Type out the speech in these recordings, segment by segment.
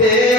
దేవుని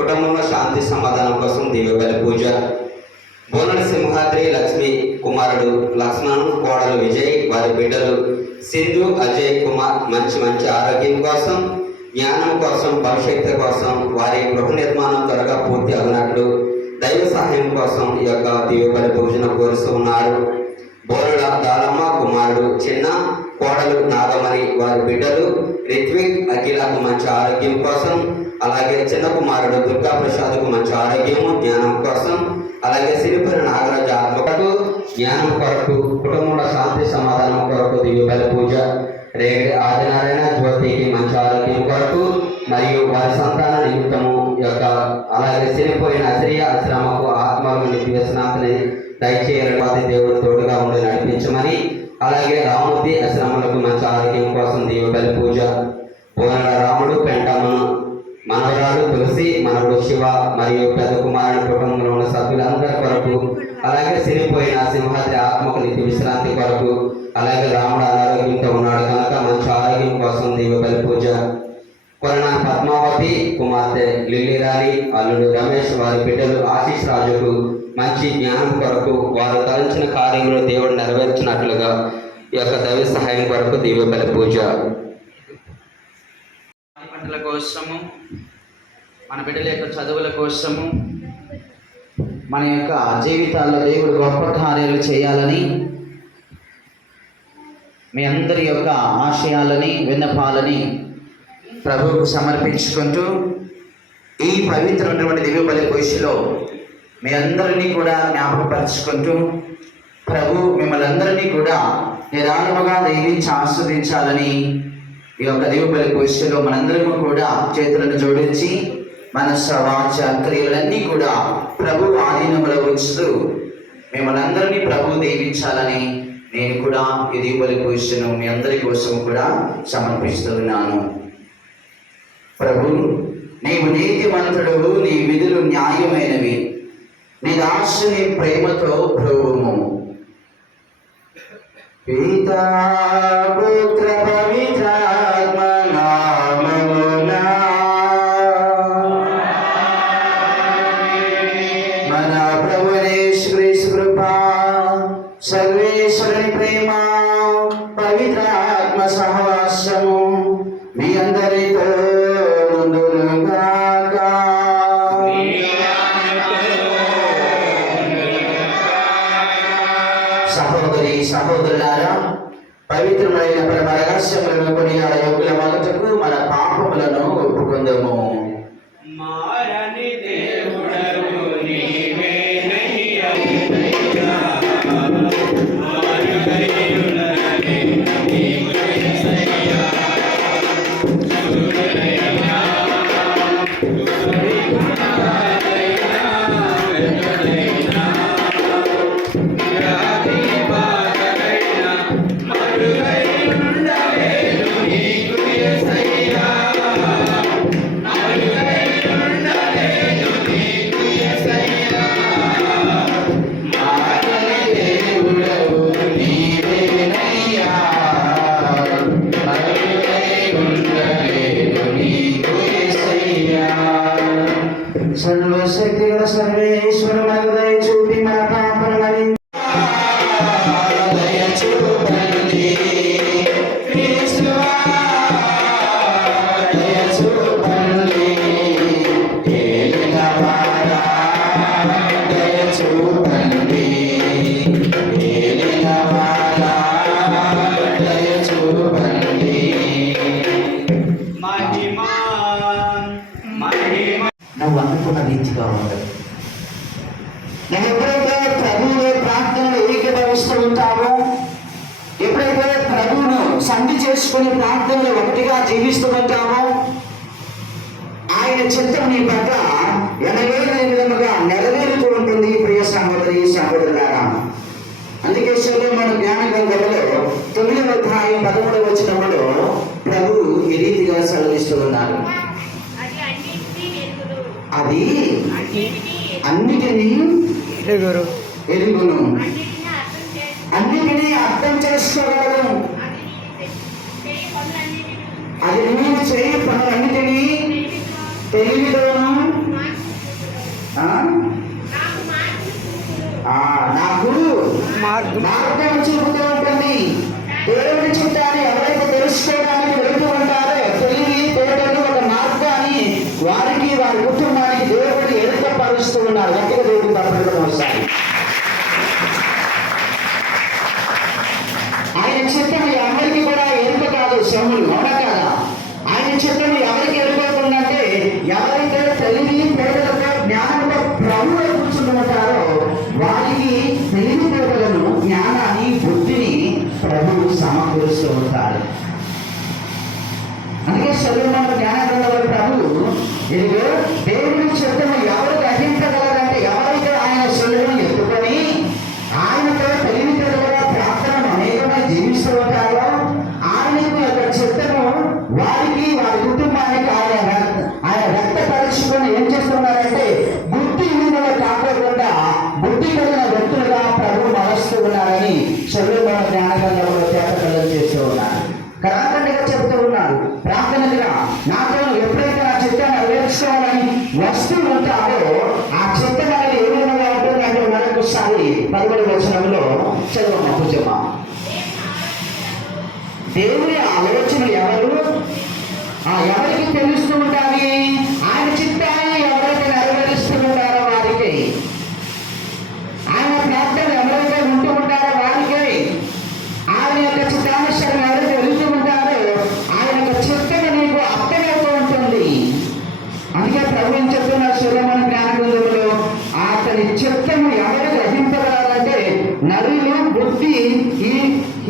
కుటుంబంలో శాంతి సమాధానం కోసం దివ్యబలి పూజ బోనడి సింహాద్రి లక్ష్మి కుమారుడు లక్ష్మణ్ కోడలు విజయ్ వారి బిడ్డలు సింధు అజయ్ కుమార్ మంచి మంచి ఆరోగ్యం కోసం జ్ఞానం కోసం భవిష్యత్తు కోసం వారి గృహ నిర్మాణం త్వరగా పూర్తి అవునట్లు దైవ సహాయం కోసం ఈ యొక్క దివ్యబలి పూజను కోరుస్తున్నారు ఉన్నారు. బోరుల దాలమ్మ కుమారుడు చిన్న కోడలు నాగమణి వారి బిడ్డలు రిత్విక్ అఖిలకు మంచి ఆరోగ్యం కోసం అలాగే చిన్న కుమారుడు దుర్గా ప్రసాద్కు మంచి ఆరోగ్యము జ్ఞానం కోసం అలాగే సిరిపురి నాగరాజు ఆత్మకు జ్ఞానం కొరకు కుటుంబంలో శాంతి సమాధానం కొరకు దివ్యబలి పూజ రేగడి ఆదినారాయణ జ్యోతికి మంచి ఆరోగ్యం కొరకు మరియు వారి సంతాన నిమిత్తము యొక్క అలాగే సిరిపోయిన అశ్రియ ఆశ్రమకు ఆత్మలు నిత్యస్నాథని దయచేయాలని దేవుడు తోడుగా ఉండి నడిపించమని అలాగే రామూర్తి ఆశ్రమాలకు మంచి ఆరోగ్యం కోసం దివ్యబలి పూజ. పోరాడ రాముడు పెంటమ్మను మనవరాలు తులసి మనవడు శివ మరియు పెద్ద కుమారుడు కుటుంబంలో ఉన్న సభ్యులందరి కొరకు అలాగే సిరిపోయిన సింహాద్రి ఆత్మకు నిత్య విశ్రాంతి కొరకు అలాగే రాముడు అనారోగ్యంతో ఉన్నాడు కనుక మంచి ఆరోగ్యం కోసం దివ్యబలి పూజ. కొరణ పద్మావతి కుమార్తె లిల్లీరాణి అల్లుడు రమేష్ వారి బిడ్డలు ఆశీష్ రాజుకు మంచి జ్ఞానం కొరకు వారు తలంచిన కార్యములు దేవుడు నెరవేర్చినట్లుగా ఈ యొక్క దైవ సహాయం కొరకు దివ్యబలి పూజ. పంటల కోసము మన బిడ్డల యొక్క చదువుల కోసము మన యొక్క జీవితాల్లో దేవుడు గొప్ప కార్యాలు చేయాలని మీ అందరి యొక్క ఆశయాలని విన్నపాలని ప్రభువుకు సమర్పించుకుంటూ ఈ పవిత్రమైనటువంటి దివ్య బలి మీ అందరినీ కూడా జ్ఞాపకపరుచుకుంటూ ప్రభు మిమ్మల్ని అందరినీ కూడా నిదానముగా దీవించి ఆస్వాదించాలని ఈ యొక్క దివ్యబలి పూజలో మనందరము కూడా చేతులను జోడించి మనస్సు వాచ క్రియలన్నీ కూడా ప్రభు ఆధీనంలో ఉంచుతూ మిమ్మల్ని అందరినీ ప్రభు దీవించాలని నేను కూడా ఈ దీపలి పూజను మీ అందరి కోసం కూడా సమర్పిస్తున్నాను ప్రభు నీవు నీతిమంతుడు నీ విధులు న్యాయమైనవి. నీ దాసుని ప్రేమతో ప్రభుము పితా పుత్ర ആവശ്യങ്ങൾ കൂടിയായ చేసుకుని ప్రార్థనలు ఒకటిగా జీవిస్తూ ఉంటావో ఆయన చిత్తం నీ పట్ల ఎనలేని విధముగా నెరవేరుతూ ఉంటుంది ప్రియ సహోదరి సహోదరులారా. అందుకే మన జ్ఞాన గ్రంథంలో తొమ్మిదవ అధ్యాయం పదమూడవ వచనంలో ప్రభు ఈ రీతిగా సెలవిస్తూ ఉన్నారు. అది అన్నిటినీ ఎరుగును. అన్నిటినీ అర్థం అన్నిటినీ అర్థం చేసు చేసుకోగలము తెలివితోను నాకు మార్గం. చూపుతూ ఉంటుంది. దేవుడి చిత్తాన్ని ఎవరైతే తెలుసుకోవడానికి వెళుతూ ఉంటారో తెలివి తోటలు ఒక మార్గాన్ని వారికి వారి కుటుంబానికి దేవుడు ఎరుకపరుస్తూ ఉన్నారు. గట్టిగా దేవుడు తప్పకుండా వస్తాయి ఆయన చిత్తం ఎవరికి కూడా ఎరుక కాదు శ్రమలు. అవునా? చదవమ్మ దేవుని ఆలోచన ఎవరు? ఆ ఎవరికి తెలుస్తూ ఉండాలి ఆయన చిత్తాన్ని ఎవరైతే నెరవేరుస్తూ ఉంటారో వారికి. ఆయన ప్రార్థన ఎవరైతే ఉంటూ ఉంటారో వారికి. ఆయన యొక్క చిత్తానుసారం ఎవరైతే వెళుతూ ఉంటారో ఆయన యొక్క చిత్తం నీకు అర్థమవుతూ ఉంటుంది. అందుకే ప్రభు ఏం చెప్తున్నారు? సులభన జ్ఞానగ్రంథంలో అతని చిత్తము ఎవరు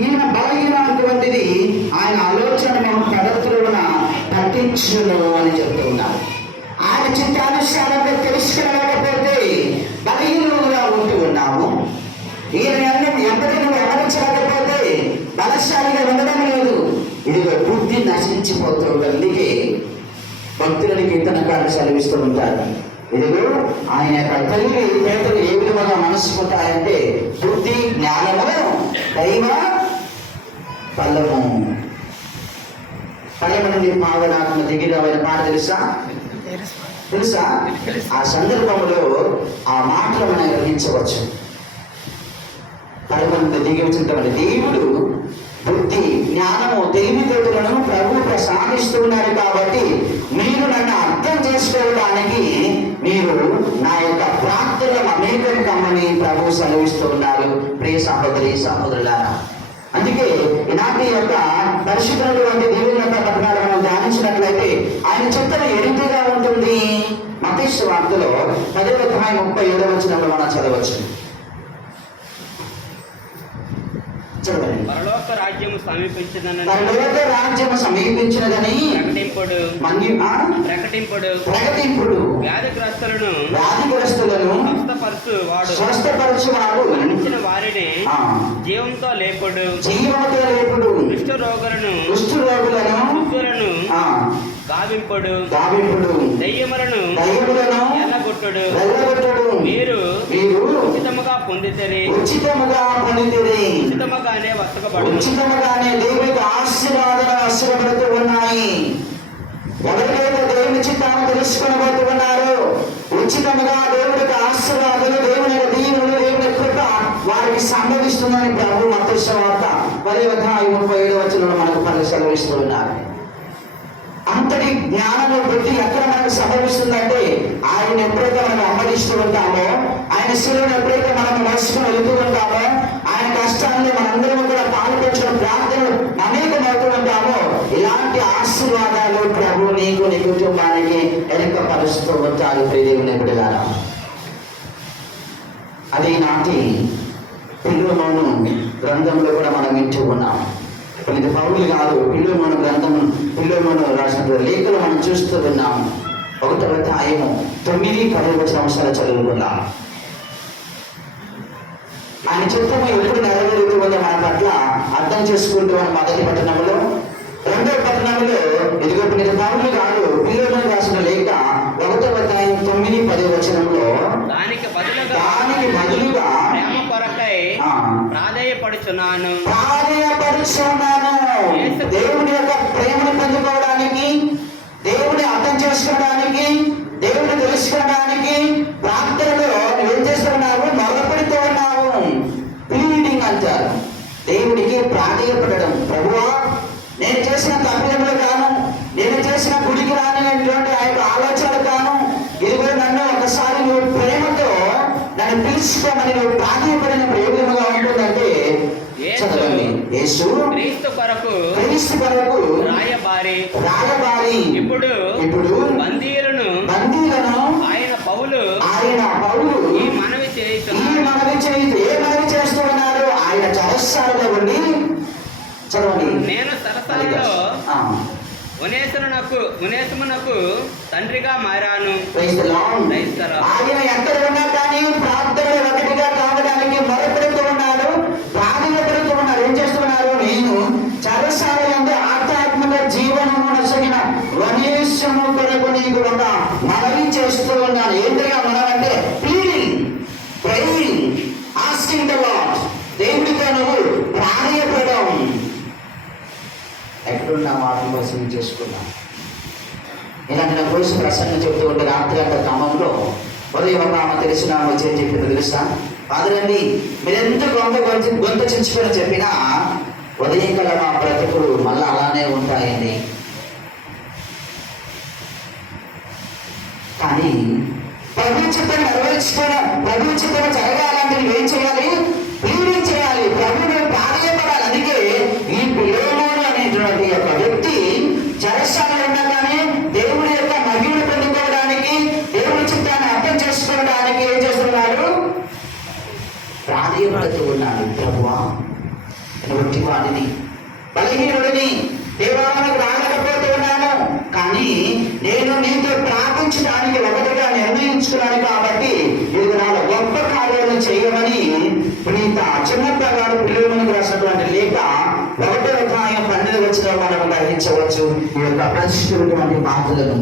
ఈయన బలహీనటువంటిది ఆయన ఆలోచన మేము పడత్రున పట్టించును అని చెప్తూ ఉన్నారు. ఆయన చిత్తానుసారంగా తెలుసుకోలేకపోతే బలహీనంగా ఉంటూ ఉన్నాము. ఈయన అన్ని ఎంతటి బలశాలిగా ఉండడం లేదు. ఇదిగో బుద్ధి నశించిపోతుంది అందుకే భక్తులని కీర్తనకాలు సెలవిస్తూ ఉంటారు. ఇదిగో ఆయన యొక్క తల్లి పేదలు ఏ విధంగా మనసుకుంటాయంటే బుద్ధి జ్ఞానము దైవ ఫలము ఫలము నుండి దగ్గర దిగిరావైన పాట తెలుసా? తెలుసా? ఆ సందర్భంలో ఆ మాటలు మనం గ్రహించవచ్చు. పరమంత దిగి వచ్చినటువంటి దేవుడు బుద్ధి జ్ఞానము తెలివితేటలను ప్రభు ప్రసాదిస్తున్నారు కాబట్టి ప్రభు సెలవిస్తూ ఉన్నారు ప్రియ సహోదరి సహోదరులారా. అందుకే ఇలాంటి యొక్క పరిశుద్ధులటువంటి దేవుని యొక్క పట్టణాలు మనం ధ్యానించినట్లయితే ఆయన చిత్తన ఎరుపుగా ఉంటుంది? మతేశ్వ వార్తలో పదవ ముప్పై ఏడవ వచనంలో మనం చదవచ్చు చదవండి పరలోక రాజ్యము సమీపించదనని రాజ్యము సమీపించినదని ప్రకటింపుడు? ప్రకటింపుడు. ప్రకటింపుడు. వ్యాధిగ్రస్తులను వ్యాధిగ్రస్తులను స్వస్థపరచు వాడు. స్వస్థపరచువాడు. మరణించిన వారిని జీవంతో లేపుడు. జీవముతో లేపుడు. కుష్ఠ రోగులను కుష్ఠు రోగులను ఆ, గావింపుడు. గావింపుడు. దయ్యములను దయ్యములను ఎల్లగొట్టుడు వెళ్ళగొట్టుడు మీరు మీరు ఉచితముగా పొందితేరి ఉచితముగా పొందితిరి ఉచితముగానే వసకబడు ఉచితముగానే దేవునికి ఆశీర్వాదాలు ఆశీర్వడుతూ ఉన్నాయి. ఎవరికైతే దేవుని చిత్తాన్ని తెలుసుకునబోతూ ఉన్నారో ఉచితముగా దేవుడికి ఆశీర్వాదాలు దేవుని దీవులు దేవుని కృప వారికి సంభవిస్తుందని ప్రభు మతృష్ణ వార్త పది ముప్పై ఏడు వచ్చిన మనకు పనులు సెలవిస్తూ ఉన్నారు. అంతటి జ్ఞానము బుద్ధి ఎక్కడ మనకు సంభవిస్తుందంటే ఆయన ఎప్పుడైతే మనం అమ్మడిస్తూ ఉంటామో ఆయన శిలువను ఎప్పుడైతే మనం మోసుకుని వెళుతూ ఉంటామో ఆయన కష్టాన్ని మనందరం కూడా పాల్పంచిన ప్రార్థనలు అనేకమవుతూ ఉంటామో ఇలాంటి ఆశీర్వాదాలు ప్రభు నీకు నీ కుటుంబానికి ఎరుకపరుస్తూ ఉంటారు ప్రియదేవుని బిడ్డలారా. అది నాటి పిల్లలను గ్రంథంలో కూడా మనం వింటూ ఉన్నాం. ఇది పౌరులు కాదు పిల్లలోను గ్రంథం పిల్లలోను రాసిన లేఖలు మనం చూస్తూ ఉన్నాం. ఒకటవ అధ్యాయము తొమ్మిది పది వచ్చిన అంశాలు చదువుకున్నాం ఆయన చిత్తము ఎప్పుడు నెరవేరుతూ ఉందో మన పట్ల అర్థం చేసుకుంటూ మన మొదటి పట్టణంలో రెండవ పట్టణంలో ఇదిగో పౌరులు కాదు పిల్లలను రాసిన లేఖ ఒకటవ అధ్యాయం తొమ్మిది పది వచనంలో దానికి బదులుగా దానికి బదులుగా ప్రేమ కొరకై ఆ, ప్రాధేయపడుచున్నాను ప్రాధేయపరుచున్నాను దేవుని యొక్క ప్రేమను పొందుకోవడానికి దేవుని అర్థం చేసుకోవడానికి దేవుని తెలుసుకోవడానికి ప్రార్థనలో నువ్వేం చేస్తున్నావు? మొదలుపెడుతూ ఉన్నావు. ప్లీడింగ్ అంటారు. దేవునికి ప్రాధేయపడడం ప్రభువా నేను చేసిన తప్పిదములు కాను నేను చేసిన గుడికి రానిటువంటి ఆ యొక్క ఆలోచనలు కాను ఇదిగో నన్ను ఒకసారి నువ్వు ప్రేమతో నన్ను పిలుచుకోమని నువ్వు ప్రాధేయపడినప్పుడు ఏ విధంగా ఉంటుందంటే యేసు చదవండి యేసు క్రీస్తు కొరకు క్రీస్తు కొరకు రాయబారి. రాయబారి. ఇప్పుడు ఇప్పుడు బందీలను బందీలను ఆయన పౌలు ఆయన పౌలు ఈ మనవి ఈ చేయుచున్నాడు మనవి చేయి ఏ మనవి చేస్తూ ఉన్నారు? ఆయన చరస్సాలలో ఉండి చదవండి. నేను సరసాలలో ఉనేసమునకు ఉనేసమునకు తండ్రిగా మారాను. ఆయన ఎక్కడ ఉన్నా కానీ ప్రార్థనలు ఒకటిగా కావడానికి మొదలుపెడుతూ నొసగిన కొరకు నీకు ఒక మనవి చేస్తూ ఉన్నాను. ఏంటగా మనమంటే pleading praying asking the Lord దేవుడితో నువ్వు ప్రాణయపడం ఎక్కడున్నా వాటిని కోసం చేసుకున్నా ఇలాంటి నా కోసం ప్రసంగం చెప్తూ ఉంటే రాత్రి అంత క్రమంలో ఉదయం ఒక ఆమె తెలిసిన ఆమె వచ్చి తెలుసా? ఫాదరండి మీరెంత గొంత గొంతు గొంత చించుకొని చెప్పినా ఉదయం కల మా బ్రతుకులు మళ్ళీ అలానే ఉంటాయండి. కానీ ప్రభు చిత్తం నెరవేర్చుకోవడం ప్రభు చిత్తం జరగాలంటే ఏం చేయాలి? ప్లీడింగ్ చేయాలి? ప్రభుని ప్రాధాన్యపడాలి అందుకే ఈ పిలోమోను అనేటువంటి ఒక వ్యక్తి జలశాలలో ఉండగానే దేవుడి యొక్క మహిమను పొందుకోవడానికి దేవుడి చిత్తాన్ని అర్థం చేసుకోవడానికి ఏం చేస్తున్నాడు? ప్రాధాన్యపడుతూ ఉన్నాడు ప్రభువా. నేను వాడిని బలహీనుడిని దేవాలను రాలేకపోతూ కానీ నేను నీతో ప్రార్థించడానికి ఒకటిగా నిర్ణయించుకున్నాను కాబట్టి ఇది నా గొప్ప కార్యాలు చేయమని ప్రీత చిన్నప్పగాడు పిల్లలకు రాసినటువంటి లేఖ ఒకటో అధ్యాయం పన్నెండు వచ్చిన మనం గ్రహించవచ్చు. ఈ యొక్క ప్రశ్నటువంటి మాటలను